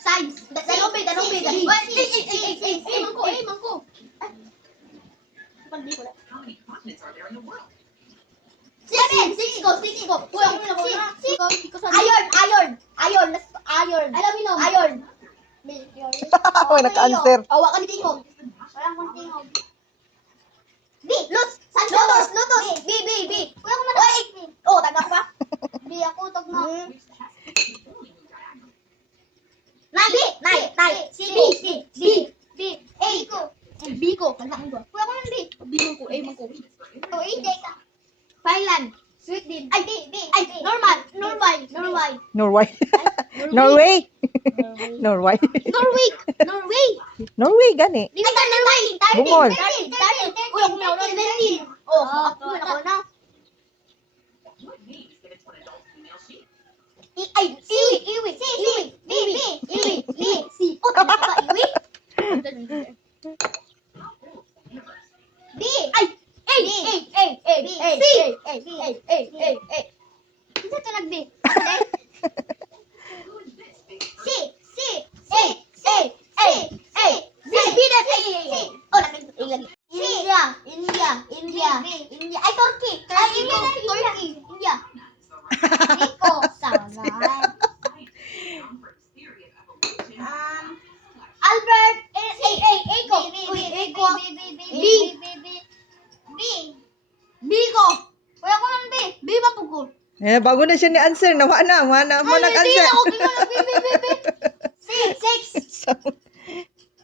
Science. Dalawang B. Mangko. Pandi ko na. How many continents are there in the world? 6 ko. Uy, ako na ko na. Iron. Iron. May naka-answer. Awa ka ni tingog. Walang kong tingog. B. Lotus. B. Kuya ko na. Oh, taga ko pa. B ako, tag na. Nay. B. B ko. Taga ko. Kuya ko na B. B ko. A man ko. Oh, A ka. Thailand. Sweet din. Ay, B. Ay, Norway. Norway. Norway. Norway. Norway, gani. Di ba Norway? Bungol. 13. Uy, ako na ako na 17. Oh, ako na. What names given to an adult female sheep? Iwi. C. Oh, tama ba, iwi? How old is the universe? B. Ay, A. Isa ito nag-B. Who is this big C. Oh, nakag-A. India. Ay, Turkey. India. Mexico. Sana. scientists known for his theory of evolution? Albert. A ko. Uy, A ko. B ko. Wala ko ng B. B ba po ko? Bago na siya ni answer. Nawa na. Mo nag-answer. B. 6.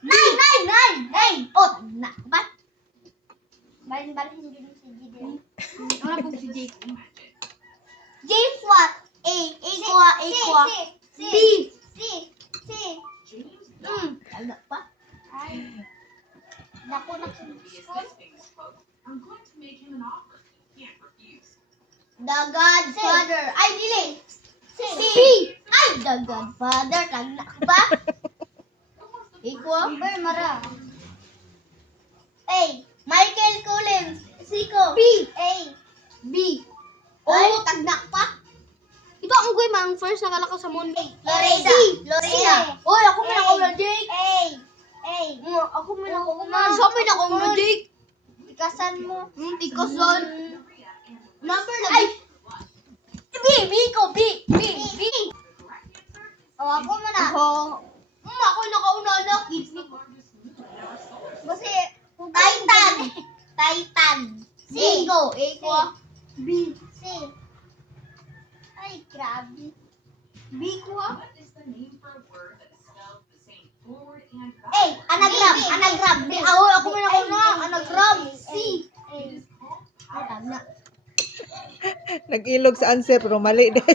9. Oh, na ba? Balin hindi si Gideon. Wala po si Jake. James what? A ko. B. C. James Ano pa? Ay. Naku na. is this famous quote? I'm going to make him an offer he can't refuse. The Godfather. Ay, dili. C. Ay, The Godfather. Tagna ko ba? Iko? Ay, mara. A. Michael Collins. C ko. B. Oh, tagna pa. Iba ang guy mang first nakala ko sa moon. Lorena. Oy, ako man ako na Jake. Ako man ako na. Sa man ako na Jake. Tikasan mo. Tikasan. Number na. Ay. B ko. B. Oh, ako man na. Ako nakauna na. Kasi Titan. C ko. A ko. B. C. Ay, grabe. B ko. What is the name for a word that is spelled the same forward and back? Anagram. Ako man ako na. Anagram. C. It is called Ay, tama. Nag-ilog sa answer pero mali din.